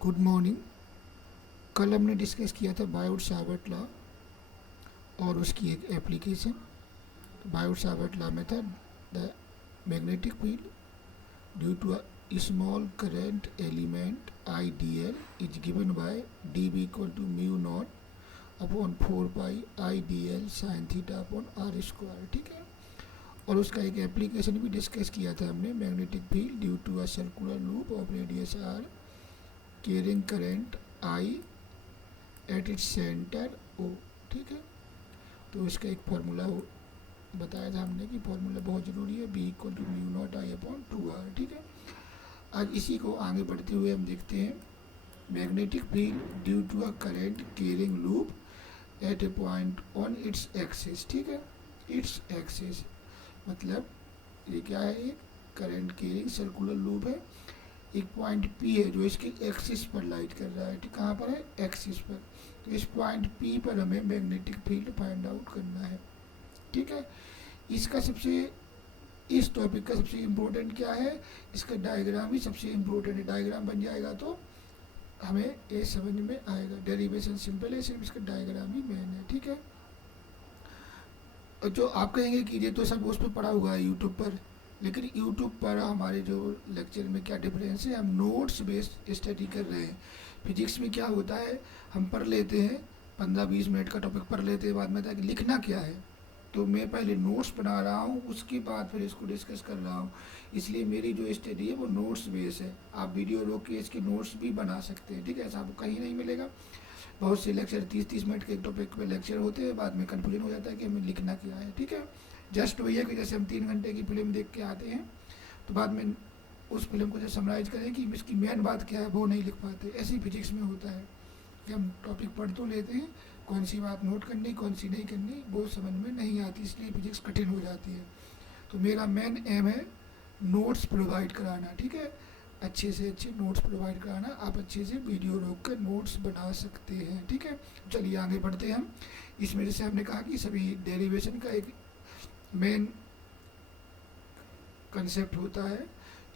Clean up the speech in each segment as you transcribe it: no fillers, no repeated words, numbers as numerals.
Good morning. कल हमने discuss किया था बायोट सावर्ट लॉ और उसकी एक एप्लीकेशन। बायोट सावर्ट लॉ में था the magnetic field due to a small current element I D L is given by D B equal to mu naught upon 4 pi I D L sine theta upon R square. ठीक है। और उसका एक application भी discuss किया था हमने, magnetic field due to a circular loop of radius R carrying current I at its centre O. ठीक है। तो इसका एक फार्मूला बताया था हमने कि फार्मूला बहुत ज़रूरी है, B equal to mu naught I upon 2 R. ठीक है। आज इसी को आगे बढ़ते हुए हम देखते हैं magnetic field due to a current carrying loop at a point on its axis. ठीक है। इट्स एक्सिस मतलब ये क्या है, एक करंट कैरिंग सर्कुलर लूप है, एक पॉइंट पी है जो इसके एक्सिस पर लाइट कर रहा है। कहाँ पर है? एक्सिस पर। तो इस पॉइंट पी पर हमें मैग्नेटिक फील्ड फाइंड आउट करना है। ठीक है। इसका सबसे इस टॉपिक का सबसे इम्पोर्टेंट क्या है, इसका डायग्राम ही सबसे इम्पोर्टेंट है। डायग्राम बन जाएगा तो हमें ये समझ में आएगा। डेरिवेशन सिंपल है, सिर्फ इसका डायग्राम ही मेन है। ठीक है। और जो आप कहेंगे कि ये तो सब उस पर पढ़ा हुआ है यूट्यूब पर, लेकिन यूट्यूब पर हमारे जो लेक्चर में क्या डिफरेंस है, हम नोट्स बेस्ड स्टडी कर रहे हैं। फिजिक्स में क्या होता है, हम पढ़ लेते हैं 15-20 मिनट का टॉपिक पढ़ लेते हैं, बाद में कि लिखना क्या है। तो मैं पहले नोट्स बना रहा हूँ, उसके बाद फिर इसको डिस्कस कर रहा हूँ। इसलिए मेरी जो स्टडी है वो नोट्स बेस है। आप वीडियो रोक के इसके नोट्स भी बना सकते हैं। ठीक है। ऐसा आपको कहीं नहीं मिलेगा। बहुत से लेक्चर 30-30 मिनट के एक टॉपिक पे लेक्चर होते हैं, बाद में कन्फ्यूजन हो जाता है कि हमें लिखना क्या है। ठीक है। जस्ट वही है कि जैसे हम 3 घंटे की फिल्म देख के आते हैं तो बाद में उस फिल्म को जब समराइज करें कि इसकी मेन बात क्या है वो नहीं लिख पाते। ऐसे ही फिजिक्स में होता है कि हम टॉपिक पढ़ तो लेते हैं, कौन सी बात नोट करनी कौन सी नहीं करनी वो समझ में नहीं आती, इसलिए फिजिक्स कठिन हो जाती है। तो मेरा मेन एम है नोट्स प्रोवाइड कराना। ठीक है। अच्छे से अच्छे नोट्स प्रोवाइड कराना। आप अच्छे से वीडियो रोक कर नोट्स बना सकते हैं। ठीक है। चलिए आगे बढ़ते हैं हम। इसमें जैसे हमने कहा कि सभी डेरिवेशन का एक मेन कंसेप्ट होता है,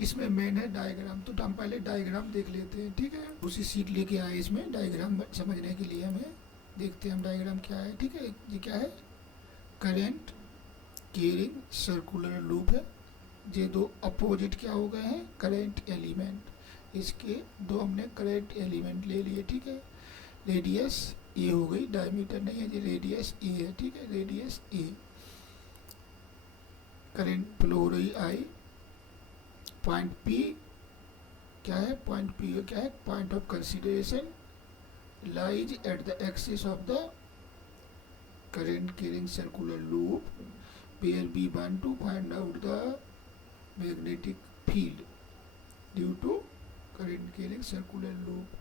इसमें मेन है डायग्राम। तो हम पहले डायग्राम देख लेते हैं। ठीक है। उसी सीट लेके आए इसमें डायग्राम समझने के लिए हमें। देखते हैं हम डायग्राम क्या है। ठीक है। ये क्या है, करंट कैरिंग सर्कुलर लूप है। ये दो अपोजिट क्या हो गए हैं, करंट एलिमेंट। इसके दो हमने करंट एलिमेंट ले लिए। ठीक है। रेडियस ए हो गई, डायमीटर नहीं है, ये रेडियस ए है। ठीक है। रेडियस ए, करंट फ्लो हो रही आई। पॉइंट पी क्या है, पॉइंट पी क्या है, point of consideration lies at the axis of the current carrying circular loop where we want to find out the magnetic field due to current carrying circular loop,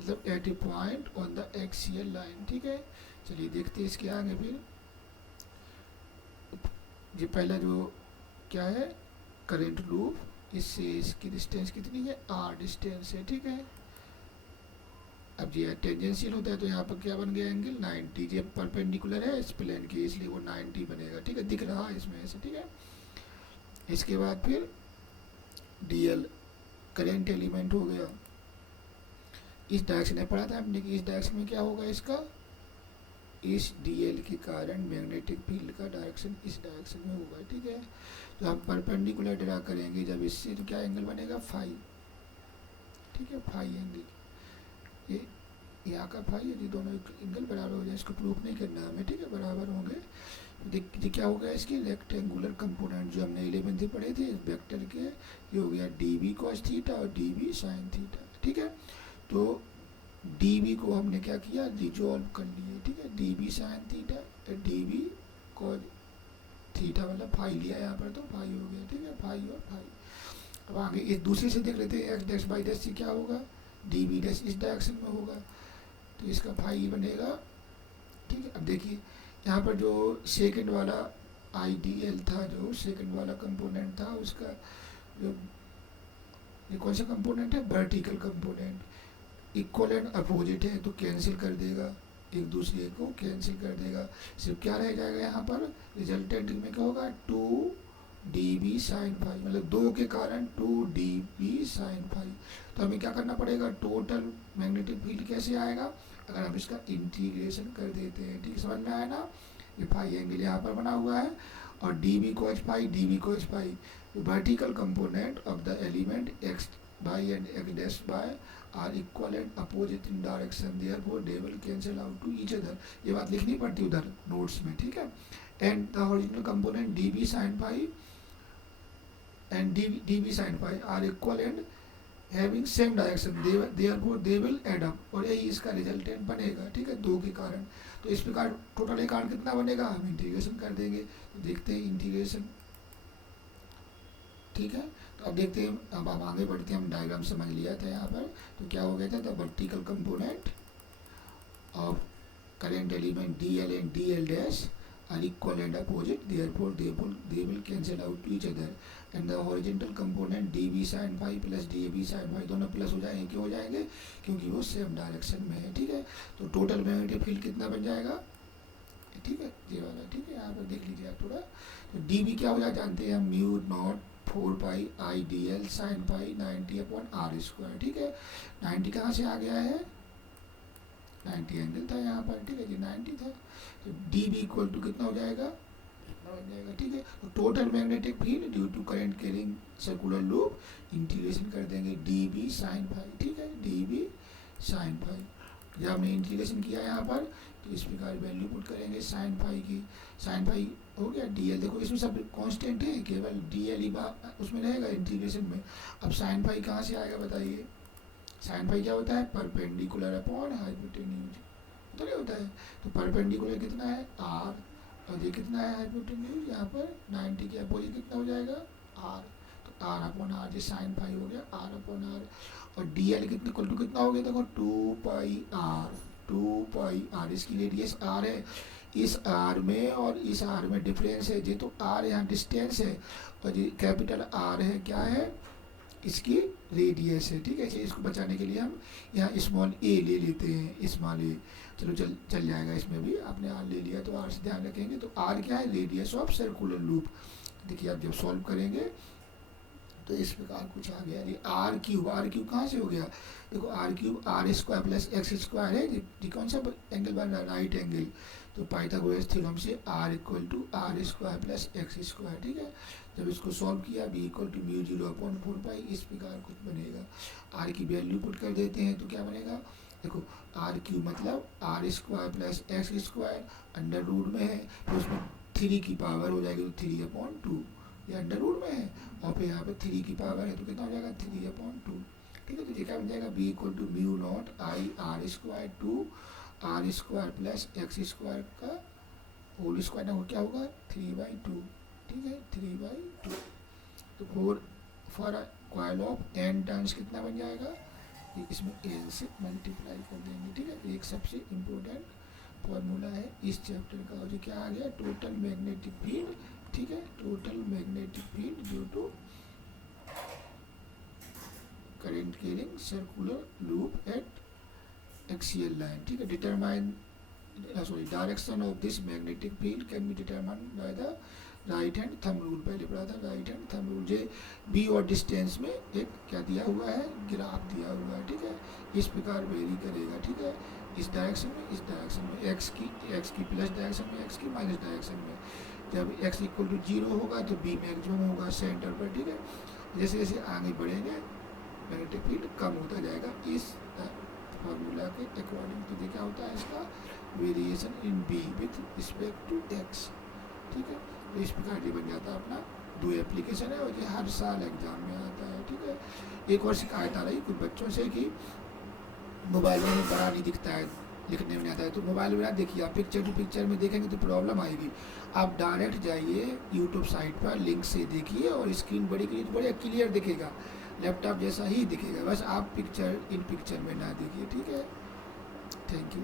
मतलब at a point on the axial line. ठीक है। चलिए देखते हैं इसके आगे फिर। ये पहला जो क्या है, करंट लूप, इससे इसकी डिस्टेंस कितनी है, आर डिस्टेंस है। ठीक है। अब ये टेंजेंशियल होता है तो यहाँ पर क्या बन गया, एंगल 90। ये परपेंडिकुलर है इस प्लेन के, इसलिए वो 90 बनेगा। ठीक है। दिख रहा है इसमें ऐसे। ठीक है। इसके बाद फिर डीएल करंट एलिमेंट हो गया। इस डायरेक्शन में पढ़ा था हमने कि इस डायरेक्शन में क्या होगा, इसका इस डीएल के कारण मैग्नेटिक फील्ड का डायरेक्शन इस डायरेक्शन में होगा। ठीक है। तो हम परपेंडिकुलर ड्रा करेंगे जब इससे, तो क्या एंगल बनेगा, फाई। ठीक है। फाई एंगल, ये यहाँ का फाई, यदि दोनों एंगल बराबर हो जाए, इसको प्रूफ नहीं करना हमें। ठीक है। बराबर होंगे। देखिए क्या हो गया, इसके रेक्टेंगुलर कंपोनेंट जो हमने 11th में पढ़े थे वेक्टर के, ये हो गया डी बी कॉस थीटा और डी बी साइन थीटा। ठीक है। तो डी बी को हमने क्या किया, रिजॉल्व कर लिए। ठीक है। D B sine theta, D B cos theta मतलब फाई लिया यहाँ पर, तो फाई हो गया। ठीक है। फाई और फाई। अब आगे एक दूसरे से देख लेते हैं, एक्स डैश बाई डैश से क्या होगा, डी बी डैश इस डायरेक्शन में होगा, तो इसका फाई बनेगा। ठीक है। अब देखिए यहाँ पर जो सेकंड वाला आई डी एल था, जो सेकंड वाला कंपोनेंट था, उसका जो ये कौन सा कंपोनेंट है, vertical component. Equal and opposite है तो कैंसिल कर देगा, एक दूसरे को कैंसिल कर देगा। सिर्फ क्या रह जाएगा यहाँ पर, रिजल्टेंट में क्या होगा, 2 डी बी साइन फाई, मतलब 2 के कारण 2 डी बी साइन फाई। तो हमें क्या करना पड़ेगा, टोटल मैग्नेटिक फील्ड कैसे आएगा, अगर हम इसका इंटीग्रेशन कर देते हैं। ठीक समझ में आया ना, ये फाई एंगल यहाँ पर बना हुआ है और D B cos phi, D B cos phi, vertical component of the element X by and X dash by R equal and opposite in direction, therefore they will cancel out to each other. ये बात लिखनी पड़ती उधर notes में, ठीक है। And the horizontal component D B sine phi and dv sin phi are equal and having same direction, therefore they will add up, और यही इसका रिजल्टेंट बनेगा। ठीक है, 2 के कारण। तो इस प्रकार टोटल एक कारण कितना बनेगा, हम इंटीग्रेशन कर देंगे। तो देखते हैं इंटीग्रेशन। ठीक है, तो अब देखते हैं, अब हम आगे बढ़ते हैं। हम डायग्राम समझ लिया था यहाँ पर। तो क्या हो गया था, the vertical component of current element D L and D L dash are equal and opposite, therefore they will cancel out to each other, and the horizontal component dv sin phi plus dab sin phi दोनों plus हो जाएंगे। क्यों हो जाएंगे, क्योंकि वो same direction में है। ठीक है, तो टोटल मैग्नेटिक फील्ड कितना बन जाएगा, ठीक है, ये वाला। ठीक है, यहाँ पर देख लीजिए आप थोड़ा। तो dv क्या हो जाए, जानते हैं हम, mu naught 4 pi I D L sine pi 90/r²। ठीक है, 90 कहाँ से आ गया है, 90 एंगल था यहाँ पर। ठीक है जी, 90 था। तो डी बी इक्वल टू कितना हो जाएगा, इतना हो जाएगा। ठीक है, तो total magnetic field due to current carrying circular loop, integration कर देंगे डी बी साइन फाई। ठीक है, डी बी साइन फाई। जब हमने इंटीग्रेशन किया यहाँ पर, तो इस प्रकार वैल्यू पुट करेंगे साइन फाई की। साइन फाई हो गया डी एल, देखो इसमें सब कांस्टेंट है, केवल डी एल ही उसमें रहेगा इंटीग्रेशन में। अब साइन फाई कहाँ से आएगा बताइए, साइन फाई क्या होता है, परपेंडिकुलर अपॉन हाइपोटेन्यूज, तो क्या होता है। तो परपेंडिकुलर कितना है, आर, और ये कितना है हाइपोटेन्यूज, यहाँ पर 90 के अपोजिट कितना हो जाएगा, आर। तो आर अपॉन आर, ये साइन फाई हो गया, आर अपॉन आर। और डी एल कितने इक्वल टू कितना हो गया, देखो 2 पाई आर, 2 पाई आर। इसकी रेडियस आर है, इस आर में और इस आर में डिफरेंस है। ये तो आर यहाँ डिस्टेंस है, और ये कैपिटल आर है, क्या है, इसकी रेडियस है। ठीक है, इसको बचाने के लिए हम यहाँ स्मॉल ए ले लेते हैं, स्मॉल ए। चलो चल जाएगा, इसमें भी आपने आर ले लिया तो आर से ध्यान रखेंगे। तो आर क्या है, रेडियस ऑफ सर्कुलर लूप। देखिए आप जब सॉल्व करेंगे तो इस प्रकार कुछ आ गया। ये आर क्यूब कहाँ से हो गया, देखो R cube R square plus X square है। ये कौन सा एंगल बन रहा है, राइट एंगल। तो पाइथागोरस थ्योरम से R equal to R square plus X square. ठीक है, जब इसको सॉल्व किया, B equal to mu 0/4 pi, इस प्रकार कुछ बनेगा। आर की वैल्यू पुट कर देते हैं तो क्या बनेगा, देखो आर क्यूब मतलब R square plus X square, under root में है तो उसमें 3 की पावर हो जाएगी, तो 3/2, ये अंडर रूट में है, और फिर यहाँ पे 3 की पावर है तो कितना हो जाएगा, 3/2। ठीक है, तो ये क्या बन जाएगा, B equal to mu naught I R square to R square plus X square का होल स्क्वायर ना, क्या होगा 3/2। ठीक है, 3/2। तो for coil of N turns कितना बन जाएगा, इसमें एन से मल्टीप्लाई कर देंगे। ठीक है, एक सबसे इम्पोर्टेंट फॉर्मूला है इस चैप्टर का। और ये क्या आ गया, टोटल मैग्नेटिक फील्ड। ठीक है, total magnetic field due to current carrying circular loop at axial line. ठीक है, determine direction of this magnetic field can be determined by the right hand thumb rule. पहले पढ़ा था right hand thumb rule. J B और distance में एक क्या दिया हुआ है, ग्राफ दिया हुआ है। ठीक है, इस प्रकार वेरी करेगा। ठीक है, इस डायरेक्शन में, इस डायरेक्शन में, एक्स की प्लस डायरेक्शन में, एक्स की माइनस डायरेक्शन में। जब एक्स इक्वल टू 0 होगा तो बी मैक्सिमम होगा सेंटर पर। ठीक है, जैसे जैसे आगे बढ़ेंगे मैग्नेटिक फील्ड कम होता जाएगा इस फॉर्मूला के अकॉर्डिंग। तो क्या होता है इसका variation in B with respect to X. ठीक है, तो इस प्रकार ये बन जाता है अपना 2 एप्लीकेशन है, और ये हर साल एग्जाम में आता है। ठीक है, एक और शिकायत आ रही कुछ बच्चों से कि मोबाइल में बड़ा नहीं दिखता है, लिखने में नहीं आता है। तो मोबाइल में देखिए, आप पिक्चर टू पिक्चर में देखेंगे तो प्रॉब्लम आएगी। आप डायरेक्ट जाइए यूट्यूब साइट पर, लिंक से देखिए, और स्क्रीन बड़ी की तो बड़े क्लियर दिखेगा, लैपटॉप जैसा ही दिखेगा। बस आप पिक्चर इन पिक्चर में ना देखिए। ठीक है, थैंक यू।